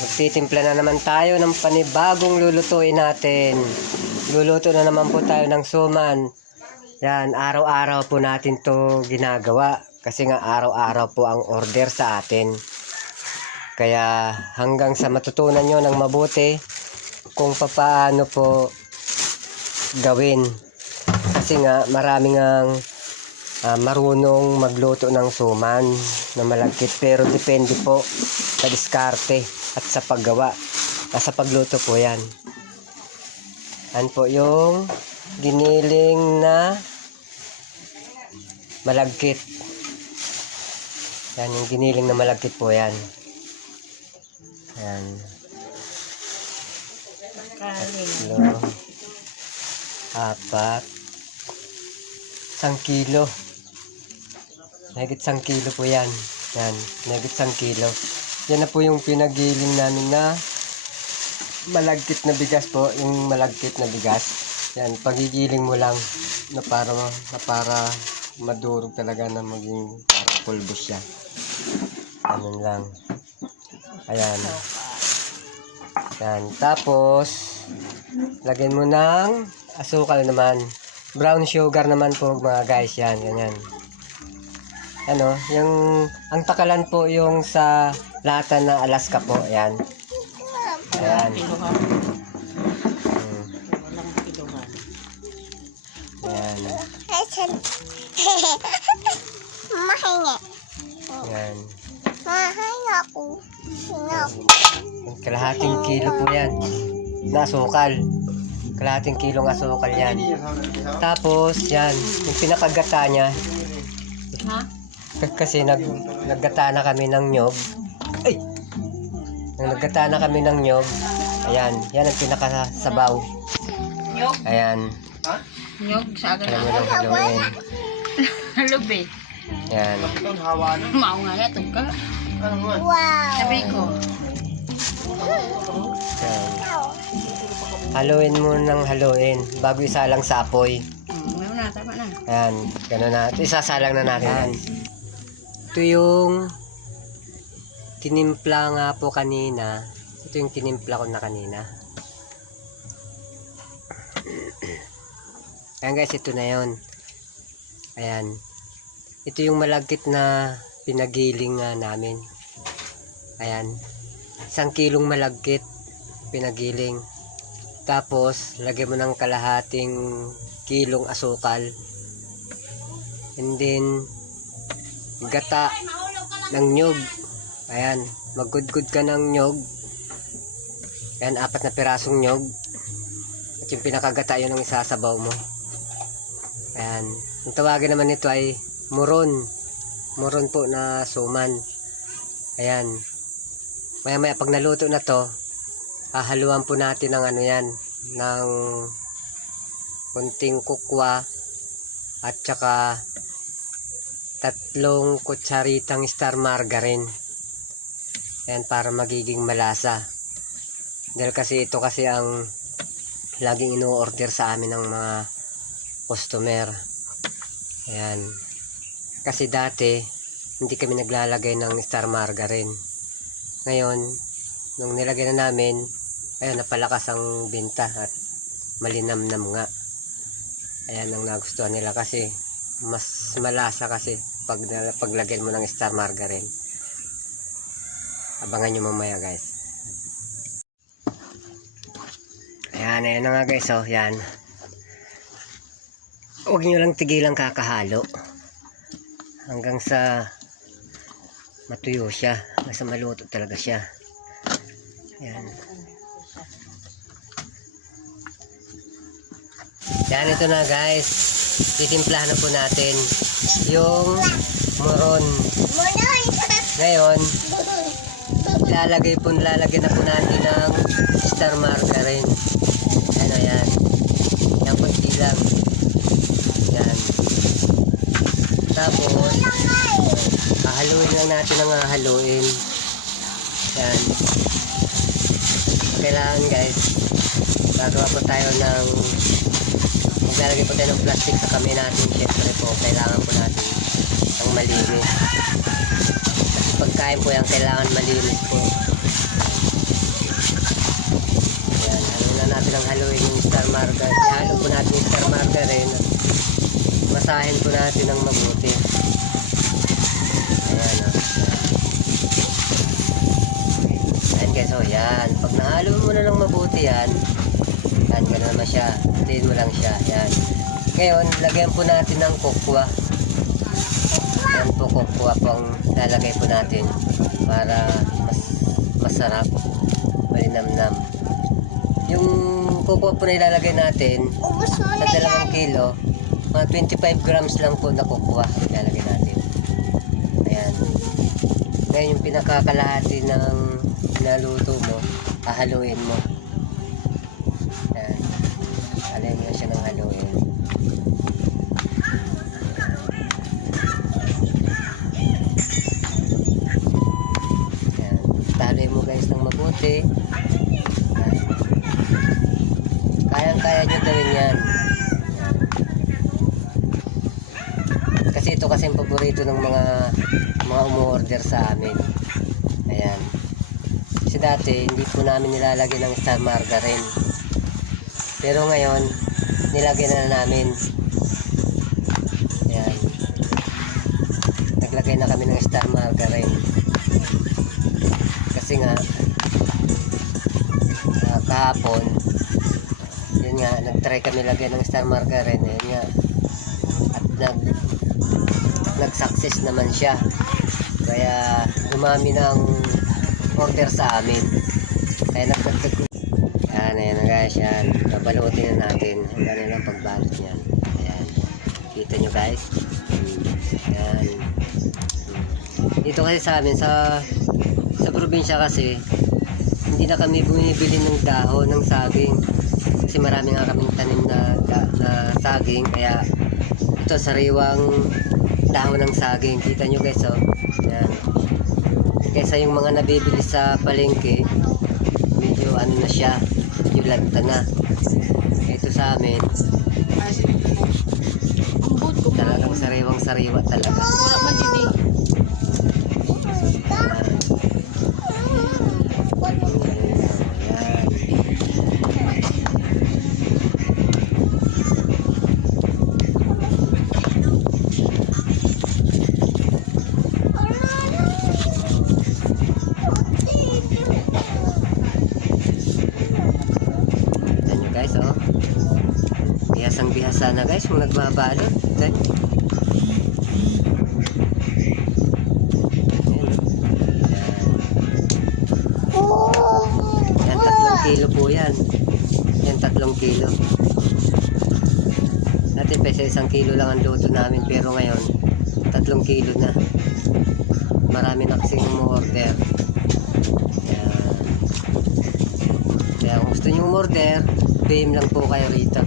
magtitimpla na naman tayo ng panibagong lulutuin natin. Luluto na naman po tayo ng suman. Yan, araw-araw po natin to ginagawa. Kasi nga araw-araw po ang order sa atin. Kaya hanggang sa matutunan nyo ng mabuti kung paano po gawin. Kasi nga maraming ang marunong magluto ng suman na malagkit, pero depende po sa diskarte at sa paggawa. Sa pagluto po yan. Yan po yung giniling na malagkit. Yan yung giniling na malagkit po yan. Yan. Tatlo, apat, 1 kilo. Nagit 1 kilo po yan. Yan, nagit 1 kilo. Yan na po yung pinagiling namin na malagkit na bigas po. Yung malagkit na bigas. Yan, pagigiling mo lang na para madurog talaga na maging parang pulbo siya. Ganun lang. Ayan. Yan. Tapos, lagyan mo ng asukal naman. Brown sugar naman po mga guys. Yan, ganyan. Ano, ang takalan po yung sa lata na Alaska po. Ayan. Ayan. Ayan. Ayan. Kalahating kilo po yan na asukal. Kalahating kilong asukal yan. Tapos, yan. Yung pinakagata niya. Kasi naggata na kami ng nyog. Ay! Naggata na kami ng nyog. Ayan. Yan ang pinakasabaw. Nyog? Ayan. Nyog sa akin. Alam mo nang haluin. Lubi. Ayan. Mau nga ya, ito ka. Wow! Sabi ko. Ayan. Haluin mo ng haluin bago isalang sa apoy. Ngayon na, tama na. Ayan. Gano'n na. Ito, isasalang na natin. Ayan. Ito yung tinimpla nga po kanina. Ito yung tinimpla ko na kanina. Ayan guys, ito na yun. Ayan. Ito yung malagkit na pinagiling namin. Ayan. 1 kilong malagkit pinagiling. Tapos, lagyan mo ng kalahating kilong asukal. And then, gata ng nyog. Ayan. Maggudgud ka ng nyog. Ayan, 4 na pirasong nyog. At yung pinakagata yun ang isasabaw mo. Ayan. Ang tawagin naman nito ay muron. Muron po na suman. Ayan. Maya pag naluto na to, hahaluan po natin ng ano yan, ng kunting kukwa at saka 3 kutsaritang star margarine. Ayan, para magiging malasa. Dahil kasi ito kasi ang laging ino-order sa amin ng mga customer. Ayan. Kasi dati hindi kami naglalagay ng star margarine. Ngayon, nung nilagay na namin, ayun, napalakas ang binta at malinamnam nga. Ayan ang nagustuhan nila kasi mas malasa kasi paglagyan mo ng star margarine. Abangan nyo mamaya guys. Ayan, ayan na nga guys. Oh, yan. Huwag nyo lang tigilang kakahalo hanggang sa matuyo siya, hanggang sa maluto talaga siya. Yan. Yan, ito na guys. Titimplahan na po natin yung muron. Ngayon, lalagyan na po natin ng star margarine. Ano yan. Yan, kunti lang. Yan. Tapos, haluin lang natin ang haluin. Yan. Kailangan guys, gagawa po tayo ng maglalagay po tayo ng plastic sa kamay natin. Siyempre po, kailangan po natin ng malinis. Kasi pagkain po yan, kailangan malinis po. babasahin po natin ng mabuti. Ayan o. Ayan guys, o yan. Pag nahalo mo na ng mabuti yan, yan, gano'n naman siya. Hatiin mo lang siya. Yan. Ngayon, lagyan po natin ng kokwa. Yan po kokwa pang lalagay po natin para masarap, malinamnam. Yung kokwa po na ilalagay natin sa 2 kilo, mga 25 grams lang po na kokwa ilalagay natin. Ayan. Ngayon yung pinakakalahati ng naluto mo, hahaluin mo. Ayan. Alayin mo siya ng haluin. Ayan. Haluin mo guys ng mabuti. Ayan. Kayang-kaya nyo gawin yan. Kasi ito kasi ang paborito ng mga umu-order sa amin. Ayan. Kasi dati hindi po namin nilalagyan ng star margarine. Pero ngayon nilagyan na namin. Ayan. Naglagay na kami ng star margarine. Kasi nga kahapon yun nga, nag-try kami lagyan ng star margarine. Yun nga. At nag-success naman siya. Kaya dumami ng order sa amin. Kaya nagdagdag. Yan, ayan na guys, yan. Babalutin na natin. Ganun lang pagbalot niyan. Ayan. Kita nyo guys. Ayan. Dito kasi sa amin, sa probinsya kasi, hindi na kami bumibili ng dahon ng saging. Kasi marami nga kaming tanim na saging. Kaya ito sariwang dahon ng saging. Kita nyo guys, oh. Yan. Kaysa yung mga nabibili sa palengke, medyo ano na siya, medyo lanta na. Ito sa amin, talagang sariwang sariwa talaga. Wala man didi. Guys, oh. Bihasang-bihasa na guys kung nagbabalot. Okay. Yan, 3 kilo po yan. Yan, 3 kilo. Dati pa sa 1 kilo lang ang luto namin, pero ngayon 3 kilo na. Marami na kasing umorder. Kaya kung gusto nyo umorder, PM lang po kayo rito.